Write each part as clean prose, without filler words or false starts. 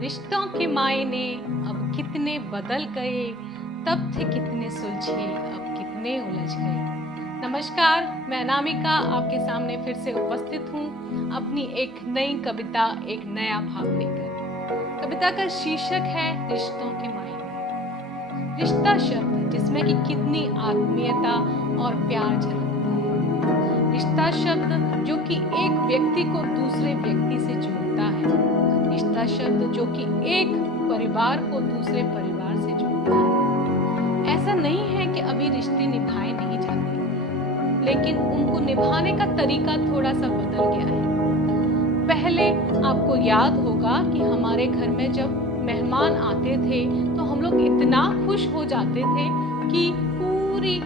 रिश्तों के मायने अब कितने बदल गए, तब थे कितने सुलझे अब कितने उलझ गए। नमस्कार, मैं अनामिका आपके सामने फिर से उपस्थित हूँ अपनी एक नई कविता, एक नया भाव लेकर। कविता का शीर्षक है रिश्तों के मायने। रिश्ता शब्द जिसमें कि कितनी आत्मीयता और प्यार झलकता है। रिश्ता शब्द जो कि एक व्यक्ति को दूसरे व्यक्ति से जोड़ता है। रिश्ता शब्द जो कि एक परिवार को दूसरे परिवार से जोड़ता है। ऐसा नहीं है कि अभी रिश्ते निभाए नहीं जाते, लेकिन उनको निभाने का तरीका थोड़ा सा बदल गया है। पहले आपको याद होगा कि हमारे घर में जब मेहमान आते थे तो हम लोग इतना खुश हो जाते थे कि पूरे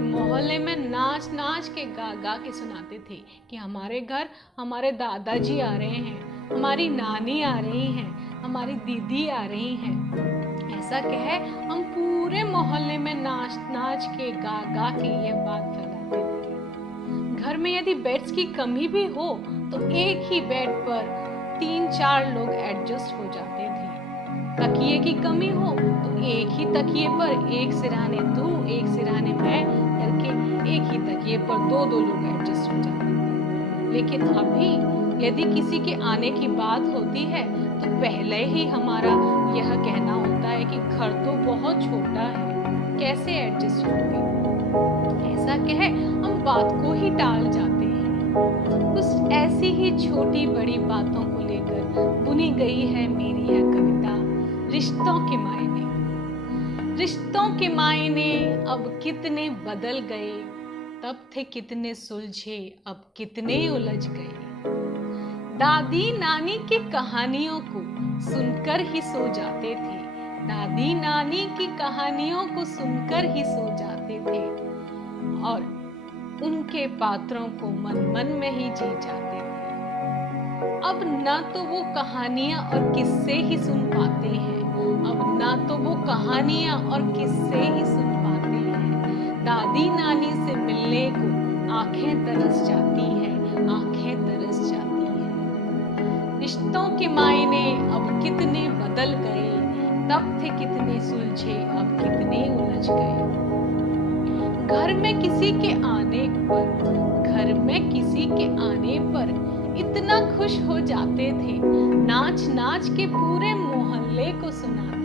मोहल्ले में नाच नाच के गा गा के सुनाते थे कि हमारे घर हमारे दादाजी आ रहे हैं, हमारी नानी आ रही हैं, हमारी दीदी आ रही हैं। ऐसा कहे हम पूरे मोहल्ले में नाच नाच के गा गा के ये बात फैलाते थे। घर में यदि बेड्स की कमी भी हो तो एक ही बेड पर 3-4 लोग एडजस्ट हो जाते थे। तकिए की कमी हो तो एक ही तकिए पर एक सिरहाने तू एक सिरहाने मैं करके एक ही तकिए पर 2-2 लोग एडजस्ट हो जाते थे। लेकिन अभी यदि किसी के आने की बात होती है तो पहले ही हमारा यह कहना होता है कि घर तो बहुत छोटा है, कैसे एडजस्ट होंगे। ऐसा कहे हम बात को ही टाल जाते हैं। कुछ ऐसी ही छोटी बड़ी बातों को लेकर बुनी गई है मेरी यह कविता, रिश्तों के मायने। रिश्तों के मायने अब कितने बदल गए, तब थे कितने सुलझे अब कितने उलझ गए। दादी नानी की कहानियों को सुनकर ही सो जाते थे। दादी नानी की कहानियों को सुनकर ही सो जाते थे और उनके पात्रों को मन मन में ही जी जाते थे। अब ना तो वो कहानियां और किस्से ही सुन पाते हैं। अब ना तो वो कहानियां और किस्से ही सुन पाते हैं। दादी नानी से मिलने को आंखें तरस जाती हैं, आंखें तरस जाती हैं। रिश्तों के मायने अब कितने बदल गए, तब थे कितने सुलझे अब कितने उलझ गए। घर में किसी के आने पर इतना खुश हो जाते थे, नाच नाच के पूरे मोहल्ले को सुनाते थे।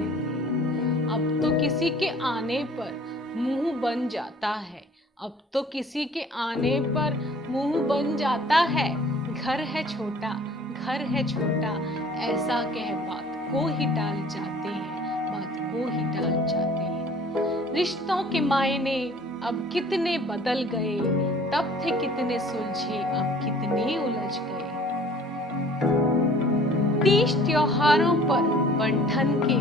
अब तो किसी के आने पर मुंह बन जाता है। अब तो किसी के आने पर मुंह बन जाता है। घर है छोटा, घर है छोटा, ऐसा कह बात को ही टाल जाते हैं, बात को ही टाल जाते हैं। रिश्तों के मायने अब कितने बदल गए, तब थे कितने सुलझे अब कितने उलझ गए। तीज त्योहारों पर बंठन के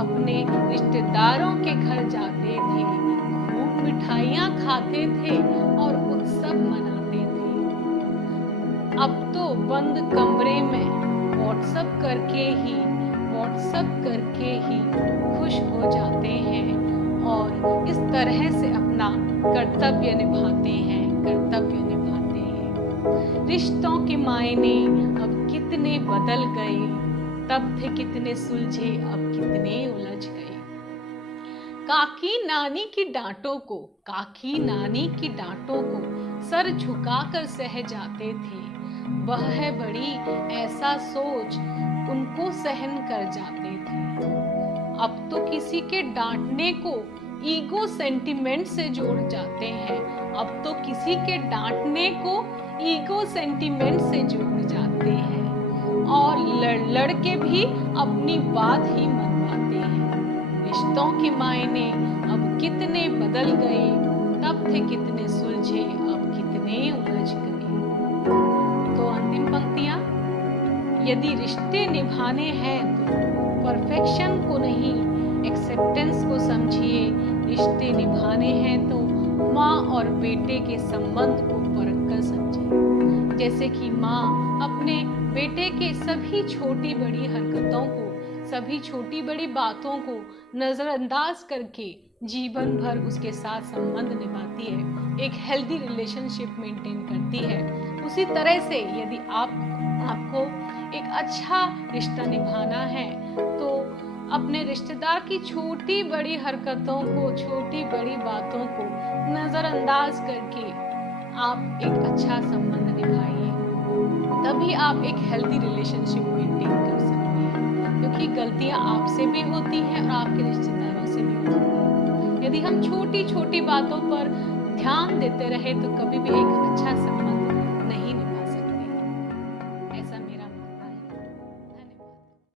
अपने रिश्तेदारों के घर जाते थे, खूब मिठाइयाँ खाते थे और उत्सव मनाते थे। अब तो बंद कमरे में व्हाट्सएप करके ही खुश हो जाते हैं और इस तरह से अपना कर्तव्य निभाते हैं। रिश्तों के मायने अब कितने बदल गए, तब थे कितने सुलझे अब कितने उलझ गए। काकी नानी की डांटों को सर झुकाकर सह जाते थे। वह है बड़ी, ऐसा सोच उनको सहन कर जाते थे। अब तो किसी के डांटने को ईगो सेंटिमेंट से जोड़ जाते हैं। अब तो किसी के डांटने को ईगो सेंटिमेंट से जोड़ जाते हैं और लड़ के भी अपनी बात ही मनवाते हैं। रिश्तों के मायने अब कितने बदल गए, तब थे कितने सुलझे अब कितने उलझ गए। तो अंतिम पंक्तियां, यदि रिश्ते निभाने हैं तो परफेक्शन को नहीं, एक्सेप्टेंस को समझिए। रिश्ते निभाने हैं तो माँ और बेटे के संबंध को परखकर समझिए। जैसे कि माँ अपने बेटे के सभी छोटी बड़ी हरकतों को, सभी छोटी बड़ी बातों को नजरअंदाज करके जीवन भर उसके साथ संबंध निभाती है, एक हेल्दी रिलेशनशिप मेंटेन करती है। उसी तरह से यदि आपको एक अच्छा रिश्ता निभाना है तो अपने रिश्तेदार की छोटी बड़ी हरकतों को, छोटी बड़ी बातों को नजरअंदाज करके आप एक अच्छा संबंध निभाइए, तभी आप एक हेल्दी रिलेशनशिप मेंटेन कर सकते हैं। क्योंकि गलतियां आपसे भी होती हैं और आपके रिश्तेदारों से भी होती हैं। यदि हम छोटी छोटी बातों पर ध्यान देते रहे तो कभी भी एक अच्छा संबंध